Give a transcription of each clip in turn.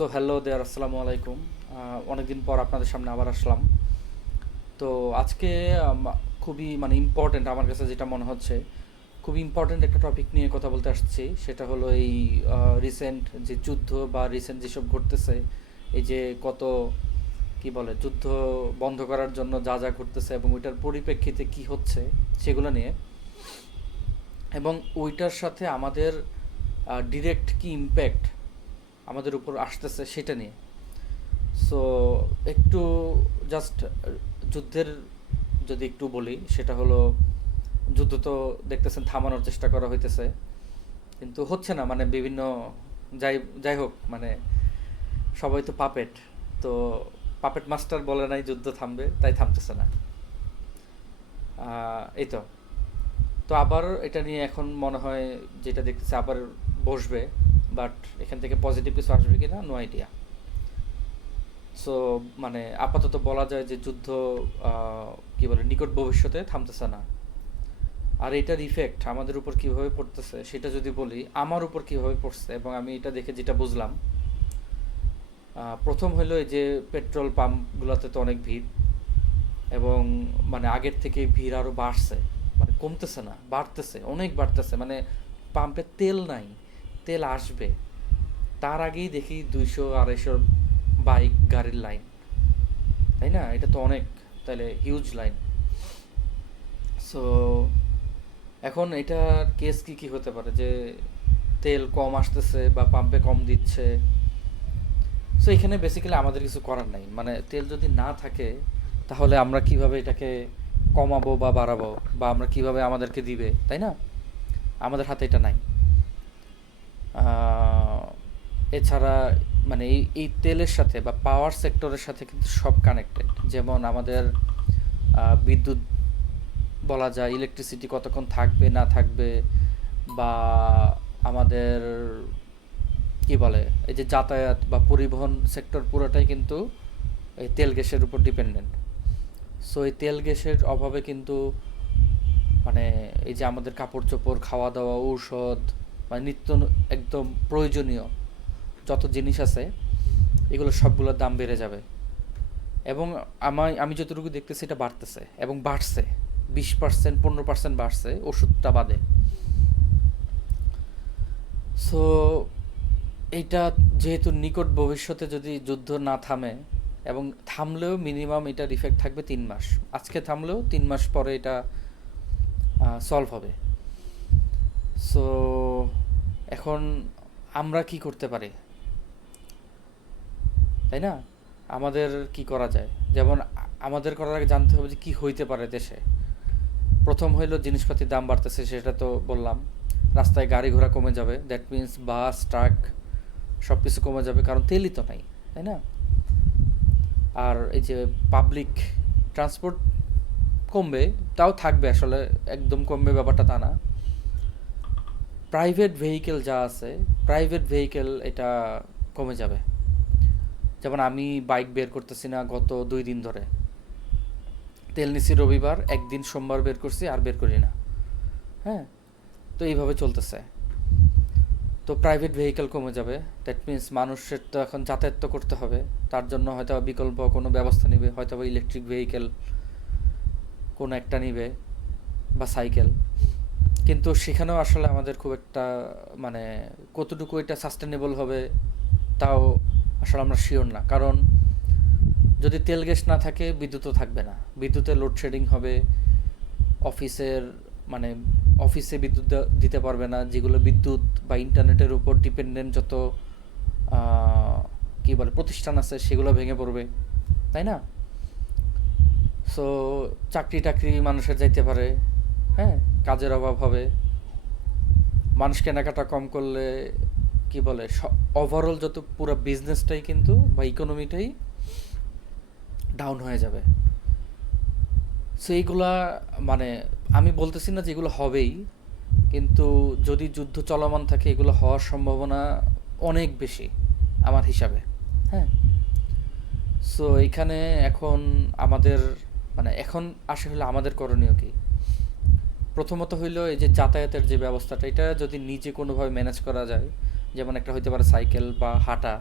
So hello দেয়ার, আসসালামু আলাইকুম। অনেকদিন পর আপনাদের সামনে আবার আসলাম। তো আজকে খুবই ইম্পর্ট্যান্ট আমার কাছে যেটা মনে হচ্ছে, খুবই ইম্পর্ট্যান্ট একটা টপিক নিয়ে কথা বলতে আসছি। সেটা হলো এই রিসেন্ট যে যুদ্ধ বা রিসেন্ট যেসব ঘটতেছে, এই যে কত কি বলে যুদ্ধ বন্ধ করার জন্য যা যা ঘটতেছে এবং ওইটার পরিপ্রেক্ষিতে কি হচ্ছে সেগুলো নিয়ে, এবং ওইটার সাথে আমাদের ডিরেক্ট কি ইম্প্যাক্ট আমাদের উপর আসতেছে সেটা নিয়ে। সো একটু জাস্ট যুদ্ধের যদি একটু বলি, সেটা হলো যুদ্ধ তো দেখতেছেন থামানোর চেষ্টা করা হইতেছে, কিন্তু হচ্ছে না। বিভিন্ন যাই যাই হোক, সবাই তো পাপেট। তো পাপেট মাস্টার বলে নাই যুদ্ধ থামবে, তাই থামতেছে না। এই তো। তো আবার এটা নিয়ে এখন মনে হয় যেটা দেখতেছে আবার বসবে, বাট এখান থেকে পজিটিভ কিছু আসবে কি না, নো আইডিয়া। সো আপাতত বলা যায় যে যুদ্ধ কি বলে নিকট ভবিষ্যতে থামতেছে না। আর এটার ইফেক্ট আমাদের উপর কিভাবে পড়তেছে সেটা যদি বলি, আমার উপর কিভাবে পড়ছে এবং আমি এটা দেখে যেটা বুঝলাম, প্রথম হলো এই যে পেট্রোল পাম্পগুলোতে তো অনেক ভিড়, এবং আগের থেকে ভিড় আরও বাড়ছে, কমতেছে না, বাড়তেছে, অনেক বাড়তেছে। পাম্পে তেল নাই, তেল আসবে তার আগেই দেখি 200-250 বাইক গাড়ির লাইন, তাই না? এটা তো অনেক, তাহলে হিউজ লাইন। সো এখন এটার কেস কি কি হতে পারে, যে তেল কম আসতেছে বা পাম্পে কম দিচ্ছে। সো এখানে বেসিক্যালি আমাদের কিছু করার নাই, তেল যদি না থাকে তাহলে আমরা কিভাবে এটাকে কমাবো বা বাড়াবো, বা আমরা কিভাবে আমাদেরকে দিবে, তাই না? আমাদের হাতে এটা নাই। আহ, এছাড়া এই তেলের সাথে বা পাওয়ার সেক্টরের সাথে কিন্তু সব কানেক্টেড। যেমন আমাদের বিদ্যুৎ বলা যায়, ইলেকট্রিসিটি কতক্ষণ থাকবে না থাকবে, বা আমাদের কি বলে এই যে যাতায়াত বা পরিবহন সেক্টর পুরোটাই কিন্তু এই তেল গ্যাসের উপর ডিপেন্ডেন্ট। সো এই তেল গ্যাসের অভাবে কিন্তু মানে এই যে আমাদের কাপড় চোপড়, খাওয়া দাওয়া, ঔষধ, নিত্য একদম প্রয়োজনীয় যত জিনিস আছে, এগুলো সবগুলোর দাম বেড়ে যাবে। এবং আমি যতটুকু দেখতেছি এটা বাড়তেছে এবং বাড়ছে, 20%, 15% বাড়ছে ওষুধটা বাদে। সো এইটা যেহেতু নিকট ভবিষ্যতে যদি যুদ্ধ না থামে, এবং থামলেও মিনিমাম এটার ইফেক্ট থাকবে 3 মাস। আজকে থামলেও 3 মাস পরে এটা সলভ হবে। সো এখন আমরা কি করতে পারি, তাই না? আমাদের কি করা যায়? যেমন আমাদের করার আগে জানতে হবে যে কি হইতে পারে দেশে। প্রথম হইলো জিনিসপাতির দাম বাড়তেছে, সেটা তো বললাম। রাস্তায় গাড়ি ঘোড়া কমে যাবে, দ্যাট মিন্স বাস, ট্রাক সব কিছু কমে যাবে, কারণ তেলই তো নাই, তাই না? আর এই যে পাবলিক ট্রান্সপোর্ট কমবে, তাও থাকবে, আসলে একদম কমবে ব্যাপারটা তা না। প্রাইভেট ভেহিকেল যা আছে, প্রাইভেট ভেহিকেল এটা কমে যাবে। যেমন আমি বাইক বের করতেছি না গত 2 দিন ধরে। তেল নিছি রবিবার, একদিন সোমবার বের করছি, আর বের করি না। হ্যাঁ, তো এইভাবে চলতেছে। তো প্রাইভেট ভেহিকেল কমে যাবে, দ্যাট মিন্স মানুষের তো এখন যাতায়াত তো করতে হবে। তার জন্য হয়তো বিকল্প কোনো ব্যবস্থা নিবে, হয়তো ইলেকট্রিক ভেহিকেল কোনো একটা নিবে, বা সাইকেল। কিন্তু সেখানেও আসলে আমাদের খুব একটা মানে কতটুকু এটা সাস্টেনেবল হবে তাও আসলে আমরা শিওর না। কারণ যদি তেল গ্যাস না থাকে, বিদ্যুৎও থাকবে না, বিদ্যুতের লোডশেডিং হবে। অফিসের মানে অফিসে বিদ্যুৎ দিতে পারবে না, যেগুলো বিদ্যুৎ বা ইন্টারনেটের উপর ডিপেন্ডেন্ট যত কী বলে প্রতিষ্ঠান আছে, সেগুলো ভেঙে পড়বে, তাই না? সো চাকরি টাকরি মানুষের যাইতে পারে, হ্যাঁ, কাজের অভাব হবে, মানুষ কেনাকাটা কম করলে কি বলে ওভারঅল যত পুরো বিজনেসটাই কিন্তু বা ইকোনমিটাই ডাউন হয়ে যাবে। সো এইগুলা মানে আমি বলতেছি না যে এগুলো হবেই, কিন্তু যদি যুদ্ধ চলমান থাকে এগুলো হওয়ার সম্ভাবনা অনেক বেশি আমার হিসাবে। হ্যাঁ। সো এইখানে এখন আমাদের এখন আসে হলো আমাদের করণীয় কি। প্রথমত হইলো এই যে যাতায়াতের যে ব্যবস্থাটা, এটা যদি নিজে কোনোভাবে ম্যানেজ করা যায়, যেমন একটা হইতে পারে সাইকেল বা হাঁটা,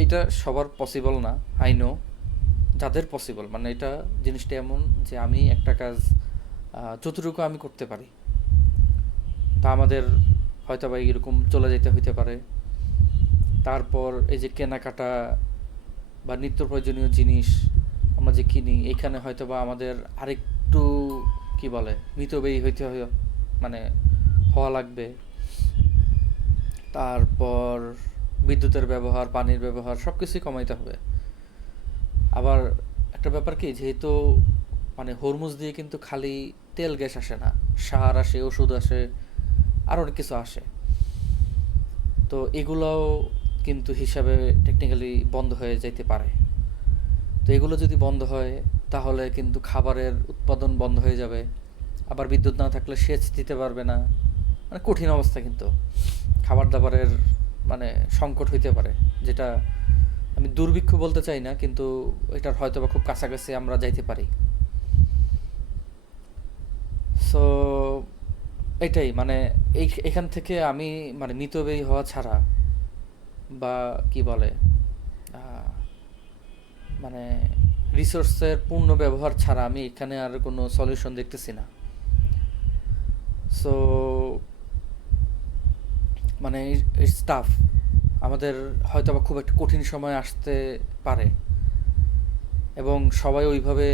এইটা সবার পসিবল না, আই নো। যাদের পসিবল, মানে এটা জিনিসটা এমন যে আমি একটা কাজ যতটুকু আমি করতে পারি, তা আমাদের হয়তো বা এরকম চলে যেতে হইতে পারে। তারপর এই যে কেনাকাটা বা নিত্য প্রয়োজনীয় জিনিস আমরা যে কিনি, এখানে হয়তো বা আমাদের আরেকটু কি বলে মিতব্যয়ী হইতে হয়, মানে হওয়া লাগবে। তারপর বিদ্যুতের ব্যবহার, পানির ব্যবহার সব কিছুই কমাইতে হবে। আবার একটা ব্যাপার কি, যেহেতু মানে হরমুজ দিয়ে কিন্তু খালি তেল গ্যাস আসে না, সার আসে, ওষুধ আসে, আর অনেক কিছু আসে। তো এগুলোও কিন্তু হিসাবে টেকনিক্যালি বন্ধ হয়ে যেতে পারে। তো এগুলো যদি বন্ধ হয়, তাহলে কিন্তু খাবারের উৎপাদন বন্ধ হয়ে যাবে। আবার বিদ্যুৎ না থাকলে সেচ দিতে পারবে না। মানে কঠিন অবস্থা কিন্তু খাবার দাবারের, মানে সংকট হইতে পারে, যেটা আমি দুর্ভিক্ষ বলতে চাই না, কিন্তু এটার হয়তো বা খুব কাছাকাছি আমরা যাইতে পারি। সো এটাই মানে এখান থেকে আমি মানে মিতব্যয়ী হওয়া ছাড়া বা কি বলে আহ, মানে রিসোর্সের পূর্ণ ব্যবহার ছাড়া আমি এখানে আর কোনো সলিউশন দেখতেছি না। সো মানে ইটস টাফ। আমাদের হয়তো বা খুব একটা কঠিন সময় আসতে পারে, এবং সবাই ওইভাবে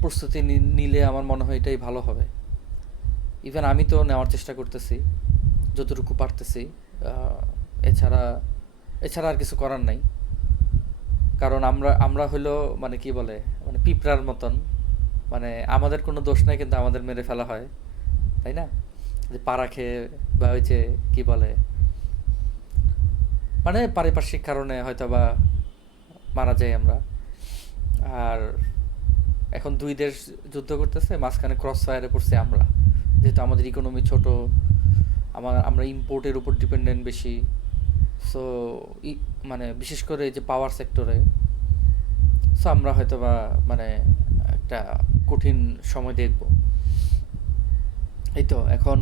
প্রস্তুতি নিলে আমার মনে হয় এটাই ভালো হবে। ইভেন আমি তো নেওয়ার চেষ্টা করতেছি যতটুকু পারতেছি। আহ, এছাড়া এছাড়া আর কিছু করার নাই। কারণ আমরা আমরা হইলো মানে কি বলে মানে পিঁপড়ার মতন, মানে আমাদের কোনো দোষ নাই কিন্তু আমাদের মেরে ফেলা হয়, তাই না? যে পাড়া খেয়ে বা ওই যে কি বলে মানে পারিপার্শ্বিক কারণে হয়তো বা মারা যাই আমরা। আর এখন দুই দেশ যুদ্ধ করতেছে, মাঝখানে ক্রস ফায়ারে পড়ছে আমরা, যেহেতু আমাদের ইকোনমি ছোট, আমরা ইম্পোর্টের উপর ডিপেন্ডেন্ট বেশি। সো মানে বিশেষ করে এই যে পাওয়ার সেক্টরে, সো আমরা হয়তো বা মানে একটা কঠিন সময় দেখব। এই তো এখন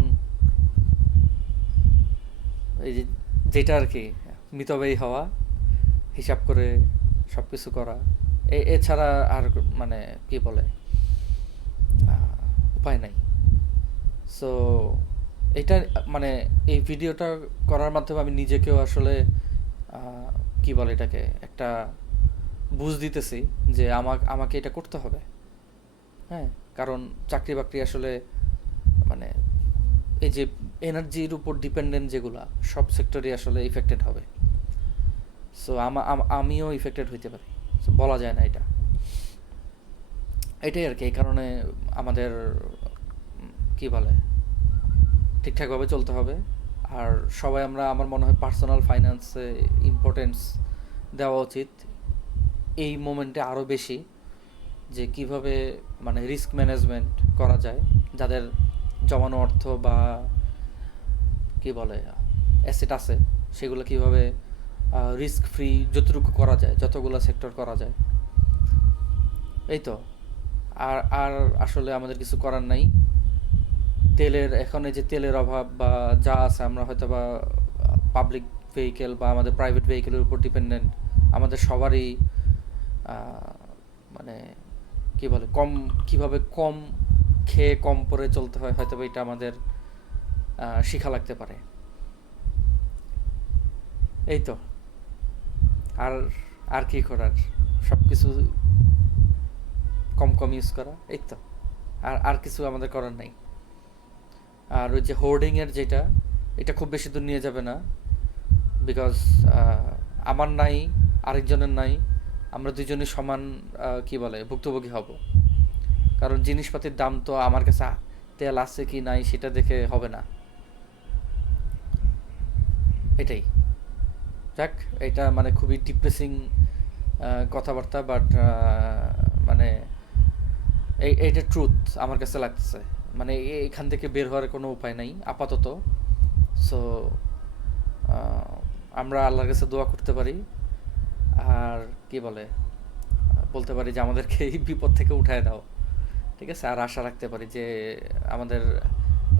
এই যে যেটা আর কি মিতব্যয়ী হওয়া, হিসাব করে সব কিছু করা, এছাড়া আর মানে কি বলে উপায় নাই। সো এটা মানে এই ভিডিওটা করার মাধ্যমে আমি নিজেকেও আসলে কি বলে এটাকে একটা বুঝ দিতেছি যে আমাকে এটা করতে হবে। হ্যাঁ, কারণ চাকরি বাকরি আসলে মানে এই যে এনার্জির উপর ডিপেন্ডেন্ট যেগুলা, সব সেক্টরই আসলে ইফেক্টেড হবে। সো আমিও ইফেক্টেড হইতে পারি। সো বলা যায় না এটা। এটাই আর কি, এই কারণে আমাদের কি বলে ঠিকঠাকভাবে চলতে হবে। আর সবাই আমরা, আমার মনে হয় পার্সোনাল ফাইন্যান্সে ইম্পর্টেন্স দেওয়া উচিত এই মোমেন্টে আরও বেশি। যে কিভাবে মানে রিস্ক ম্যানেজমেন্ট করা যায়, যাদের জমানো অর্থ বা কি বলে অ্যাসেট আছে, সেগুলো কিভাবে রিস্ক ফ্রি যতটুকু করা যায়, যতগুলো সেক্টর করা যায়। এই তো। আর আর আসলে আমাদের কিছু করার নাই। তেলের এখন এই যে তেলের অভাব বা যা আছে, আমরা হয়তো বা পাবলিক ভেহিকেল বা আমাদের প্রাইভেট ভেহিকেলের উপর ডিপেন্ডেন্ট। আমাদের সবারই আহ, মানে কি বলে কিভাবে কম খেয়ে কম পরে চলতে হয়, হয়তো বা এটা আমাদের শিখা লাগতে পারে। এই তো। আর আর কি করার, সব কিছু কম কম ইউজ করা, এই তো। আর আর কিছু আমাদের করার নাই। আর ওই যে হোর্ডিংয়ের যেটা, এটা খুব বেশি দূর নিয়ে যাবে না। বিকজ আমার নাই, আরেকজনের নাই, আমরা দুজনই সমান কি বলে ভুক্তভোগী হব। কারণ জিনিসপাতির দাম তো আমার কাছে তেল আছে কি নাই সেটা দেখে হবে না। এটাই। যাক, এটা মানে খুবই ডিপ্রেসিং কথাবার্তা, বাট মানে এইটা ট্রুথ আমার কাছে লাগতেছে। মানে এখান থেকে বের হওয়ার কোনো উপায় নাই আপাতত। সো আমরা আল্লাহর কাছে দোয়া করতে পারি। আর কি বলে বলতে পারি যে আমাদেরকে এই বিপদ থেকে উঠায় দাও। ঠিক আছে, আর আশা রাখতে পারি যে আমাদের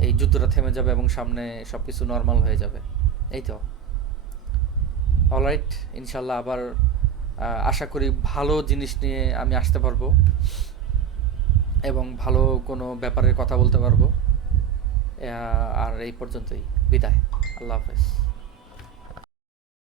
এই যুদ্ধটা থেমে যাবে এবং সামনে সব কিছু নর্মাল হয়ে যাবে। এই তো। অলরাইট, ইনশাল্লাহ আবার আশা করি ভালো জিনিস নিয়ে আমি আসতে পারবো এবং ভালো কোনো ব্যাপারে কথা বলতে পারবো। আর এই পর্যন্তই, বিদায়, আল্লাহ হাফেজ।